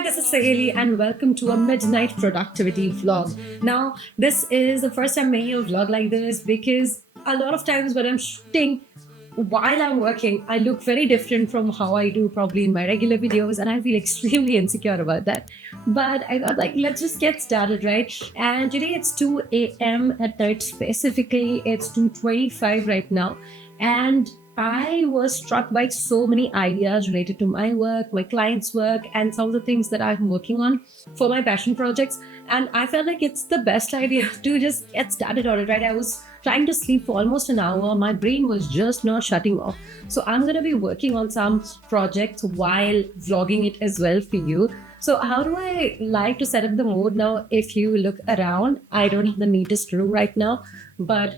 Hi, this is Saheli and welcome to a midnight productivity vlog. Now, this is the first time making a vlog like this because a lot of times when I'm shooting while I'm working, I look very different from how I do probably in my regular videos, and I feel extremely insecure about that. But I thought, let's just get started, right? And today it's 2 a.m. at night, specifically, it's 2:25 right now. And I was struck by so many ideas related to my work, my clients' work, and some of the things that I'm working on for my passion projects. And I felt like it's the best idea to just get started on it, right? I was trying to sleep for almost an hour. My brain was just not shutting off. So I'm going to be working on some projects while vlogging it as well for you. So how do I like to set up the mood now? If you look around, I don't have the neatest room right now, but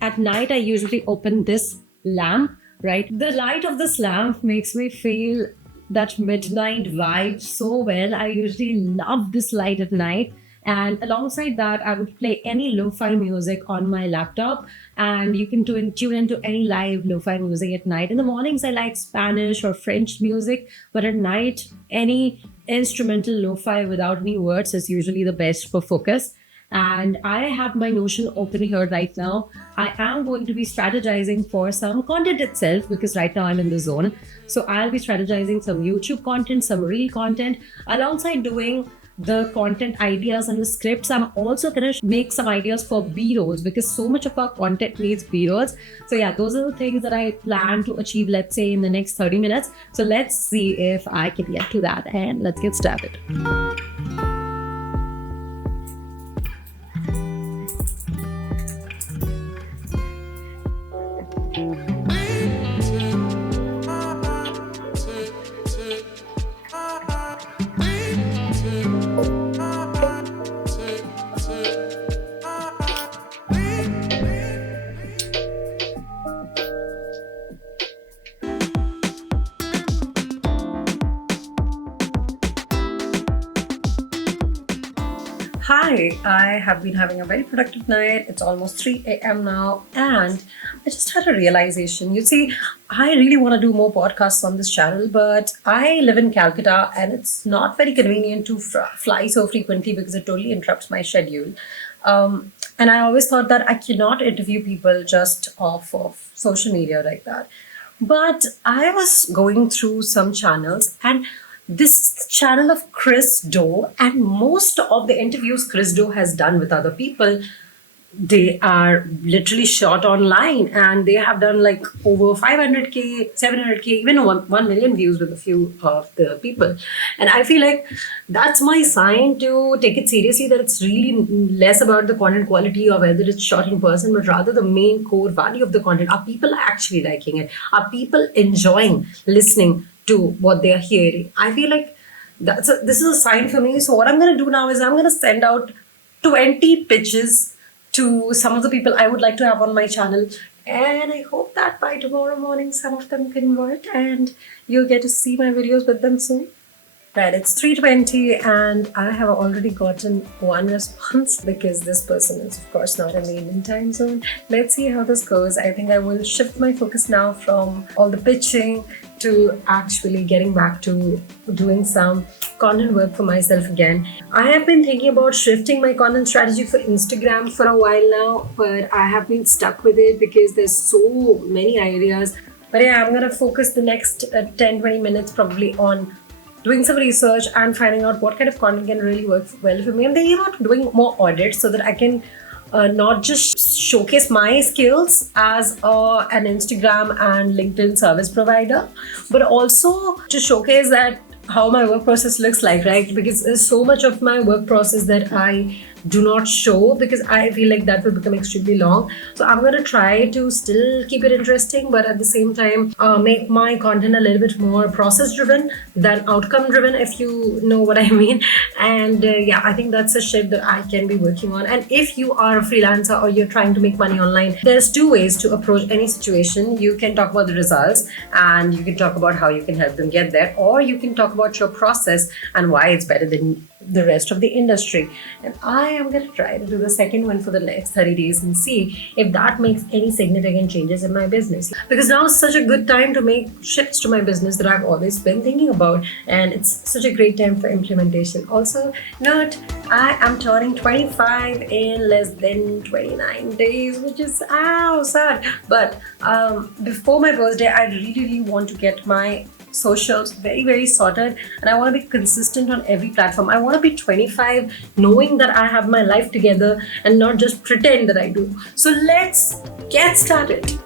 at night I usually open this lamp, right? The light of this lamp makes me feel that midnight vibe so well. I usually love this light at night. And alongside that, I would play any lo-fi music on my laptop, and you can tune into any live lo-fi music at night. In the mornings, I like Spanish or French music, but at night, any instrumental lo-fi without any words is usually the best for focus. And I have my Notion open here right now. I am going to be strategizing for some content itself because right now I'm in the zone. So I'll be strategizing some YouTube content, some reel content, alongside doing the content ideas and the scripts. I'm also going to make some ideas for B-rolls because so much of our content needs B-rolls. So yeah, those are the things that I plan to achieve, let's say in the next 30 minutes. So let's see if I can get to that, and let's get started. Hi, I have been having a very productive night. It's almost 3 a.m. now, and I just had a realization. You see, I really want to do more podcasts on this channel, but I live in Calcutta and it's not very convenient to fly so frequently because it totally interrupts my schedule. And I always thought that I cannot interview people just off of social media like that. But I was going through some channels, and this is the channel of Chris Do, and most of the interviews Chris Do has done with other people, they are literally shot online, and they have done like over 500k, 700k, even 1 million views with a few of the people. And I feel like that's my sign to take it seriously, that it's really less about the content quality or whether it's shot in person, but rather the main core value of the content. Are people actually liking it? Are people enjoying listening to what they are hearing? I feel like this is a sign for me. So what I'm going to do now is I'm going to send out 20 pitches to some of the people I would like to have on my channel, and I hope that by tomorrow morning some of them convert and you'll get to see my videos with them soon. Right, it's 3:20 and I have already gotten one response because this person is of course not in the Indian time zone. Let's see how this goes. I think I will shift my focus now from all the pitching to actually getting back to doing some content work for myself again. I have been thinking about shifting my content strategy for Instagram for a while now, but I have been stuck with it because there's so many ideas. But yeah, I'm going to focus the next 10-20 minutes probably on doing some research and finding out what kind of content can really work well for me. I'm thinking about doing more audits so that I can not just showcase my skills as an Instagram and LinkedIn service provider, but also to showcase that how my work process looks like, right? Because there's so much of my work process that I do not show because I feel like that will become extremely long. So I'm going to try to still keep it interesting, but at the same time make my content a little bit more process driven than outcome driven, if you know what I mean. And yeah, I think that's a shift that I can be working on. And if you are a freelancer or you're trying to make money online, there's two ways to approach any situation. You can talk about the results and you can talk about how you can help them get there, or you can talk about your process and why it's better than the rest of the industry. And I am going to try to do the second one for the next 30 days and see if that makes any significant changes in my business. Because now is such a good time to make shifts to my business that I've always been thinking about. And it's such a great time for implementation. Also, note, I am turning 25 in less than 29 days, which is sad. But before my birthday, I really want to get my socials very sorted, and I want to be consistent on every platform. I want to be 25 knowing that I have my life together and not just pretend that I do. So let's get started.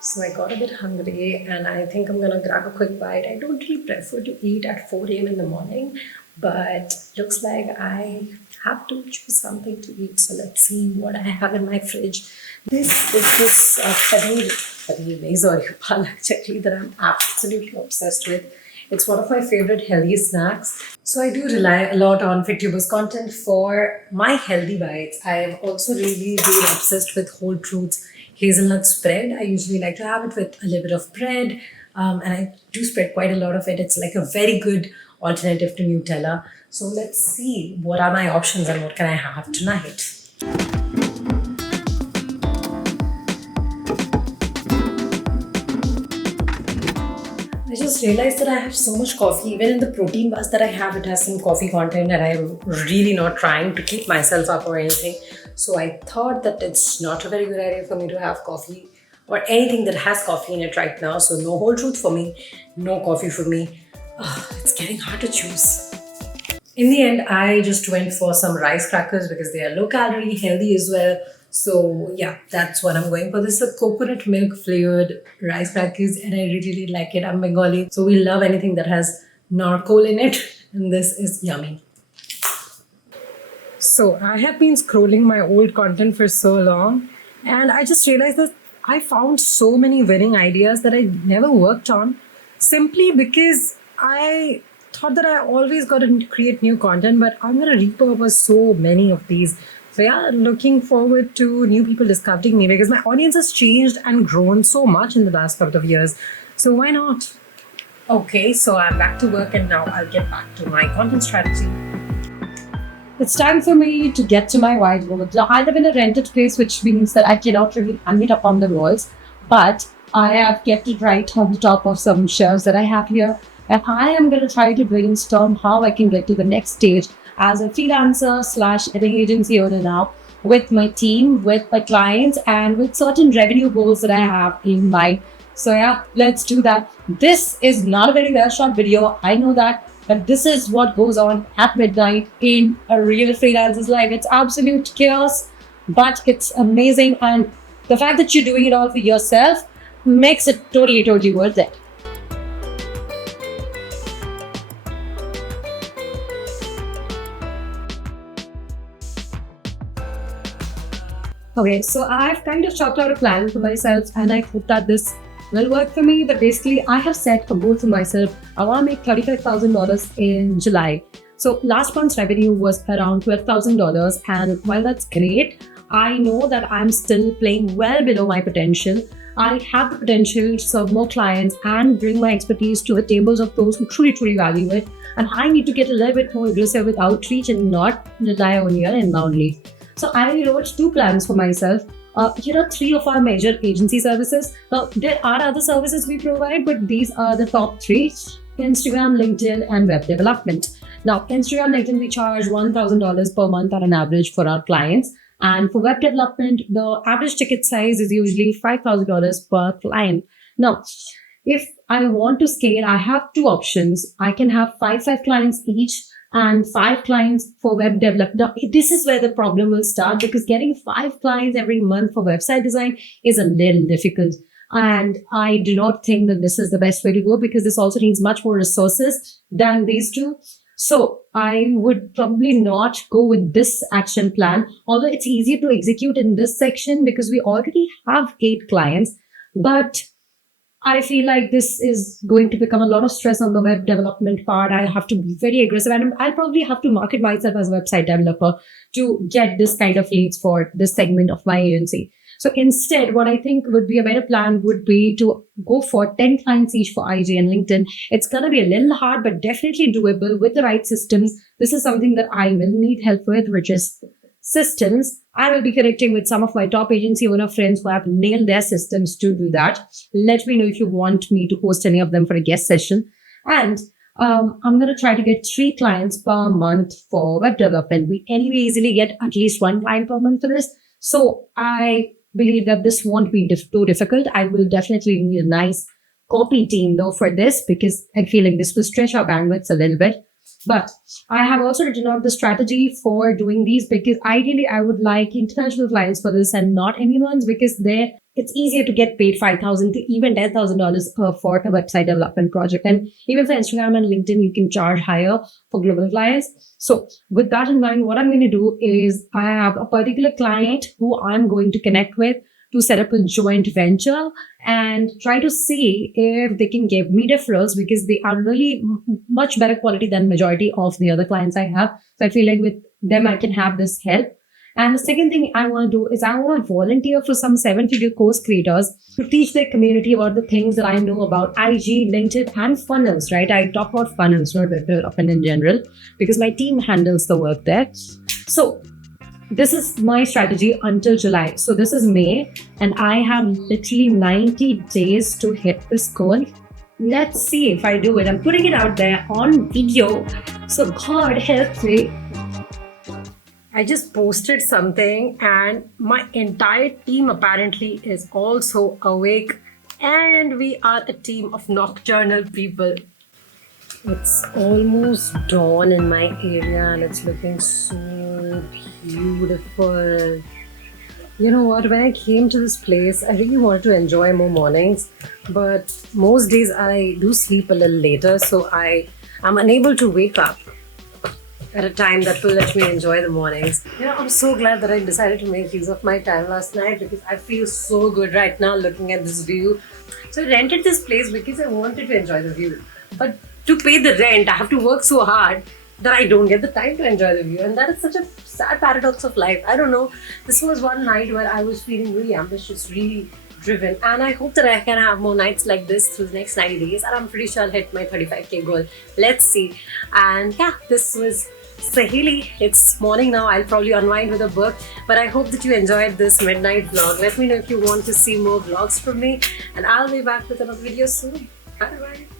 So I got a bit hungry and I think I'm gonna grab a quick bite. I don't really prefer to eat at 4 a.m. in the morning, but looks like I have to choose something to eat. So let's see what I have in my fridge. This is this paneer maize or palak chakli that I'm absolutely obsessed with. It's one of my favorite healthy snacks. So I do rely a lot on FitTubers content for my healthy bites. I am also really obsessed with Whole Truths hazelnut spread. I usually like to have it with a little bit of bread, and I do spread quite a lot of it. It's like a very good alternative to Nutella. So let's see what are my options and what can I have tonight. I just realized that I have so much coffee. Even in the protein bars that I have, it has some coffee content, and I'm really not trying to keep myself up or anything. So I thought that it's not a very good idea for me to have coffee or anything that has coffee in it right now. So no Whole Truth for me, no coffee for me. It's getting hard to choose. In the end, I just went for some rice crackers because they are low calorie, healthy as well. So yeah, that's what I'm going for. This is a coconut milk flavored rice crackers and I really like it. I'm Bengali, so we love anything that has narcol in it, and this is yummy. So I have been scrolling my old content for so long, and I just realized that I found so many winning ideas that I never worked on simply because I thought that I always got to create new content, but I'm going to repurpose so many of these. So yeah, looking forward to new people discovering me because my audience has changed and grown so much in the last couple of years. So why not? Okay, so I'm back to work and now I'll get back to my content strategy. It's time for me to get to my whiteboard. Now, I live in a rented place, which means that I cannot really hang it up on the walls, but I have kept it right on the top of some shelves that I have here. And I am going to try to brainstorm how I can get to the next stage as a freelancer / editing agency owner now, with my team, with my clients, and with certain revenue goals that I have in mind. So yeah, let's do that. This is not a very well shot video, I know that, but this is what goes on at midnight in a real freelancer's life. It's absolute chaos, but it's amazing, and the fact that you're doing it all for yourself makes it totally worth it. Okay, so I've kind of chalked out a plan for myself and I hope that this will work for me. But basically, I have set a goal for myself. I want to make $35,000 in July. So last month's revenue was around $12,000, and while that's great, I know that I'm still playing well below my potential. I have the potential to serve more clients and bring my expertise to the tables of those who truly value it. And I need to get a little bit more aggressive with outreach and not rely on your inbound leads. So I wrote 2 plans for myself. Here are 3 of our major agency services. Now, there are other services we provide, but these are the top 3: Instagram, LinkedIn, and web development. Now, Instagram, LinkedIn, we charge $1,000 per month on an average for our clients. And for web development, the average ticket size is usually $5,000 per client. Now, if I want to scale, I have 2 options. I can have 5 clients each, and 5 clients for web development. Now, this is where the problem will start, because getting 5 clients every month for website design is a little difficult. And I do not think that this is the best way to go, because this also needs much more resources than these 2. So I would probably not go with this action plan, although it's easier to execute in this section because we already have 8 clients. But I feel like this is going to become a lot of stress on the web development part. I have to be very aggressive, and I'll probably have to market myself as a website developer to get this kind of leads for this segment of my agency. So instead, what I think would be a better plan would be to go for 10 clients each for IG and LinkedIn. It's going to be a little hard, but definitely doable with the right systems, this is something that I will need help with, which is systems. I will be connecting with some of my top agency owner friends who have nailed their systems to do that. Let me know if you want me to host any of them for a guest session. And I'm going to try to get 3 clients per month for web development. We anyway easily get at least 1 client per month for this. So I believe that this won't be too difficult. I will definitely need a nice copy team though for this, because I feel like this will stretch our bandwidths a little bit. But I have also written out the strategy for doing these, because ideally I would like international clients for this and not anyone's, because it's easier to get paid $5,000 to even $10,000 for a website development project. And even for Instagram and LinkedIn, you can charge higher for global clients. So with that in mind, what I'm going to do is I have a particular client who I'm going to connect with to set up a joint venture and try to see if they can give me referrals, because they are really much better quality than majority of the other clients I have. So I feel like with them, I can have this help. And the second thing I want to do is I want to volunteer for some 7-figure course creators to teach their community about the things that I know about IG, LinkedIn, and funnels, right? I talk about funnels, not web development in general, because my team handles the work there. So this is my strategy until July. So this is May, and I have literally 90 days to hit this goal. Let's see if I do it. I'm putting it out there on video. So God help me. I just posted something and my entire team apparently is also awake, and we are a team of nocturnal people. It's almost dawn in my area and it's looking so beautiful. You know what, when I came to this place, I really wanted to enjoy more mornings, but most days I do sleep a little later, so I am unable to wake up at a time that will let me enjoy the mornings. You know, I'm so glad that I decided to make use of my time last night, because I feel so good right now looking at this view. So I rented this place because I wanted to enjoy the view. But to pay the rent, I have to work so hard that I don't get the time to enjoy the view. And that is such a sad paradox of life. I don't know. This was one night where I was feeling really ambitious, really driven. And I hope that I can have more nights like this through the next 90 days. And I'm pretty sure I'll hit my 35K goal. Let's see. And yeah, this was Saheli. It's morning now. I'll probably unwind with a book, but I hope that you enjoyed this midnight vlog. Let me know if you want to see more vlogs from me, and I'll be back with another video soon. Bye bye.